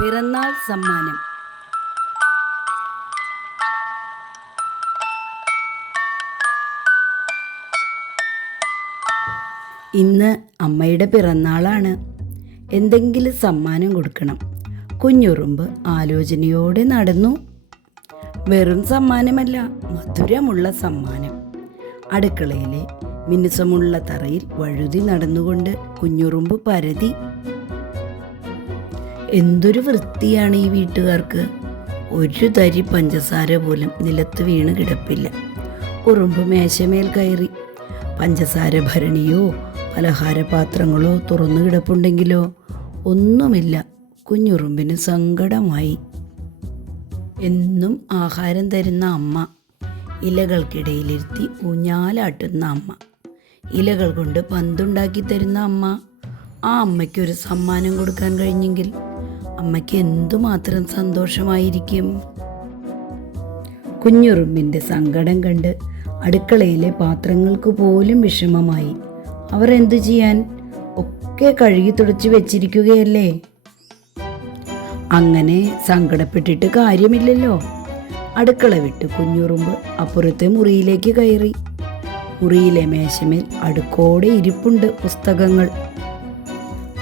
പിറന്നാൾ സമ്മാനം. ഇന്ന് അമ്മയുടെ പിറന്നാളാണ്. എന്തെങ്കിലും സമ്മാനം കൊടുക്കണം. കുഞ്ഞുറുമ്പ് ആലോചനയോടെ നടന്നു. വെറും സമ്മാനമല്ല മധുരമുള്ള സമ്മാനം. അടുക്കളയിലെ മിനുസമുള്ള തറയിൽ വഴുതി നടന്നുകൊണ്ട് കുഞ്ഞുറുമ്പ് പരതി. എന്തൊരു വൃത്തിയാണ് ഈ വീട്ടുകാർക്ക്. ഒരു തരി പഞ്ചസാര പോലും നിലത്ത് വീണ് കിടപ്പില്ല. ഉറുമ്പ് മേശമേൽ കയറി. പഞ്ചസാര ഭരണിയോ പലഹാരപാത്രങ്ങളോ തുറന്നു കിടപ്പുണ്ടെങ്കിലോ ഒന്നുമില്ല. കുഞ്ഞുറുമ്പിന് സങ്കടമായി. എന്നും ആഹാരം തരുന്ന അമ്മ. ഇലകൾക്കിടയിലിരുത്തി ഊഞ്ഞാലാട്ടുന്ന അമ്മ. ഇലകൾ കൊണ്ട് പന്തുണ്ടാക്കി തരുന്ന അമ്മ. ആ അമ്മയ്ക്കൊരു സമ്മാനം കൊടുക്കാൻ കഴിഞ്ഞെങ്കിൽ അമ്മയ്ക്ക് എന്തുമാത്രം സന്തോഷമായിരിക്കും? കുഞ്ഞുറുമ്പിന്റെ സങ്കടം കണ്ട് അടുക്കളയിലെ പാത്രങ്ങൾക്ക് പോലും വിഷമമായി. അവർ എന്തു ചെയ്യാൻ? ഒക്കെ കഴുകി തുടച്ചു വെച്ചിരിക്കുകയല്ലേ? അങ്ങനെ സങ്കടപ്പെട്ടിട്ട് കാര്യമില്ലല്ലോ. അടുക്കള വിട്ട് കുഞ്ഞുറുമ്പ് അപ്പുറത്തെ മുറിയിലേക്ക് കയറി. മുറിയിലെ മേശമേൽ അടുക്കോടെ ഇരിപ്പുണ്ട് പുസ്തകങ്ങൾ.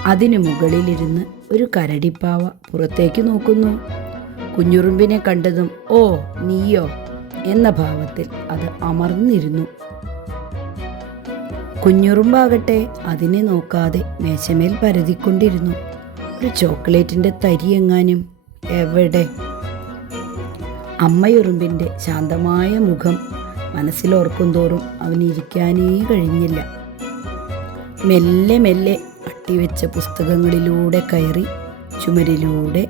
അതിനു മുകളിലിരുന്ന് ഒരു കരടിപ്പാവ പുറത്തേക്ക് നോക്കുന്നു. കുഞ്ഞുറുമ്പിനെ കണ്ടതും ഓ നീയോ? എന്ന ഭാവത്തിൽ അത് അമർന്നിരുന്നു. കുഞ്ഞുറുമ്പാകട്ടെ അതിനെ നോക്കാതെ മേശമേൽ പരതിക്കൊണ്ടിരുന്നു. ഒരു ചോക്ലേറ്റിന്റെ തരി എങ്ങാനും എവിടെ? അമ്മയുറുമ്പിന്റെ ശാന്തമായ മുഖം മനസ്സിലോർക്കും തോറും അവനിരിക്കാനേ കഴിഞ്ഞില്ല. മെല്ലെ മെല്ലെ അട്ടിവെച്ച പുസ്തകങ്ങളിലൂടെ കയറി ചുമരിലൂടെ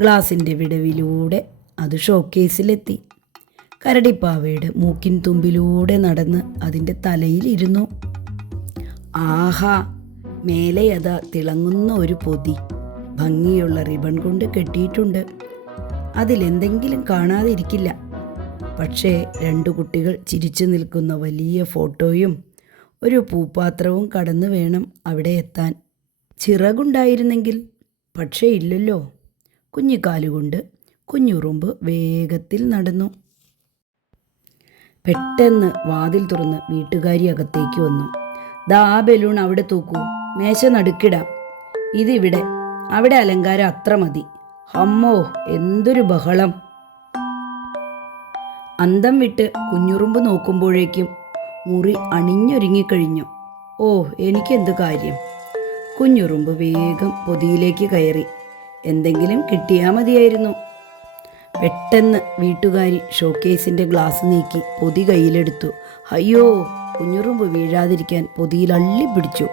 ഗ്ലാസിന്റെ വിടവിലൂടെ അത് ഷോക്കേസിലെത്തി. കരടിപ്പാവയുടെ മൂക്കിൻ തുമ്പിലൂടെ നടന്ന് അതിന്റെ തലയിലിരുന്നു. ആഹാ മേലെ അതാ തിളങ്ങുന്ന ഒരു പൊതി. ഭംഗിയുള്ള റിബൺ കൊണ്ട് കെട്ടിയിട്ടുണ്ട്. അതിലെന്തെങ്കിലും കാണാതിരിക്കില്ല. പക്ഷേ രണ്ടു കുട്ടികൾ ചിരിച്ചു നിൽക്കുന്ന വലിയ ഫോട്ടോയും ഒരു പൂപ്പാത്രവും കടന്നു വേണം അവിടെ എത്താൻ. ചിറകുണ്ടായിരുന്നെങ്കിൽ പക്ഷേ ഇല്ലല്ലോ. കുഞ്ഞിക്കാലുകൊണ്ട് കുഞ്ഞുറുമ്പ് വേഗത്തിൽ നടന്നു. പെട്ടെന്ന് വാതിൽ തുറന്ന് വീട്ടുകാരി അകത്തേക്ക് വന്നു. ദാ ആ ബലൂൺ അവിടെ തൂക്കൂ. മേശ നടുക്കിടാം. ഇതിവിടെ. അവിടെ അലങ്കാരം അത്ര മതി. അമ്മോ എന്തൊരു ബഹളം. അന്തം വിട്ട് കുഞ്ഞുറുമ്പ് നോക്കുമ്പോഴേക്കും മുറി അണിഞ്ഞൊരുങ്ങിക്കഴിഞ്ഞു. ഓ എനിക്കെന്ത് കാര്യം? കുഞ്ഞുറുമ്പ് വേഗം പൊതിയിലേക്ക് കയറി. എന്തെങ്കിലും കിട്ടിയാൽ മതിയായിരുന്നു. പെട്ടെന്ന് വീട്ടുകാരി ഷോക്കേസിന്റെ ഗ്ലാസ് നീക്കി പൊതി കയ്യിലെടുത്തു. അയ്യോ കുഞ്ഞുറുമ്പ് വീഴാതിരിക്കാൻ പൊതിയിൽ അള്ളിപ്പിടിച്ചു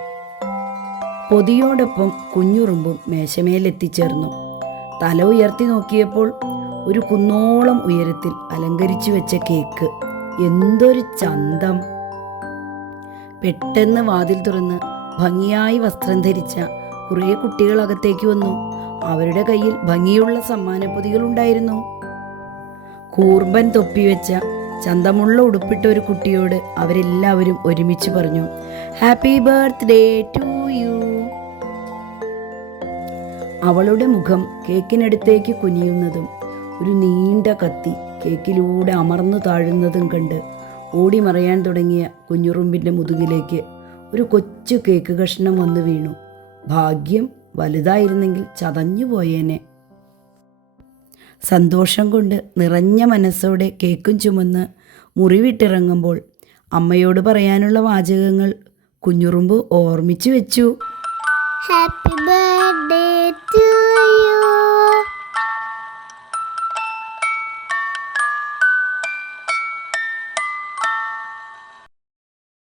പൊതിയോടൊപ്പം കുഞ്ഞുറുമ്പും മേശമേലെത്തിച്ചേർന്നു. തല ഉയർത്തി നോക്കിയപ്പോൾ ഒരു കുന്നോളം ഉയരത്തിൽ അലങ്കരിച്ചു വെച്ച കേക്ക്. എന്തൊരു ചന്തം. പെട്ടെന്ന് വാതിൽ തുറന്ന് ഭംഗിയായി വസ്ത്രം ധരിച്ച കുറെ കുട്ടികൾ അകത്തേക്ക് വന്നു. അവരുടെ കയ്യിൽ ഭംഗിയുള്ള സമ്മാനപ്പൊതികൾ ഉണ്ടായിരുന്നു. കൂർബൻ തൊപ്പിവെച്ച ചന്തമുള്ള ഉടുപ്പിട്ട ഒരു കുട്ടിയോട് അവരെല്ലാവരും ഒരുമിച്ച് പറഞ്ഞു ഹാപ്പി ബർത്ത്ഡേ ടു യു അവളുടെ മുഖം കേക്കിനടുത്തേക്ക് കുനിയുന്നതും ഒരു നീണ്ട കത്തി കേക്കിലൂടെ അമർന്നു താഴുന്നതും കണ്ട് ഓടിമറയാൻ തുടങ്ങിയ കുഞ്ഞുറുമ്പിന്റെ മുതുകിലേക്ക് ഒരു കൊച്ചു കേക്ക് കഷ്ണം വന്നു വീണു. ഭാഗ്യം വലുതായിരുന്നെങ്കിൽ ചതഞ്ഞു പോയേനെ. സന്തോഷം കൊണ്ട് നിറഞ്ഞ മനസ്സോടെ കേക്കും ചുമന്ന് മുറിവിട്ടിറങ്ങുമ്പോൾ അമ്മയോട് പറയാനുള്ള വാചകങ്ങൾ കുഞ്ഞുറുമ്പ് ഓർമ്മിച്ചു വെച്ചു. Happy birthday to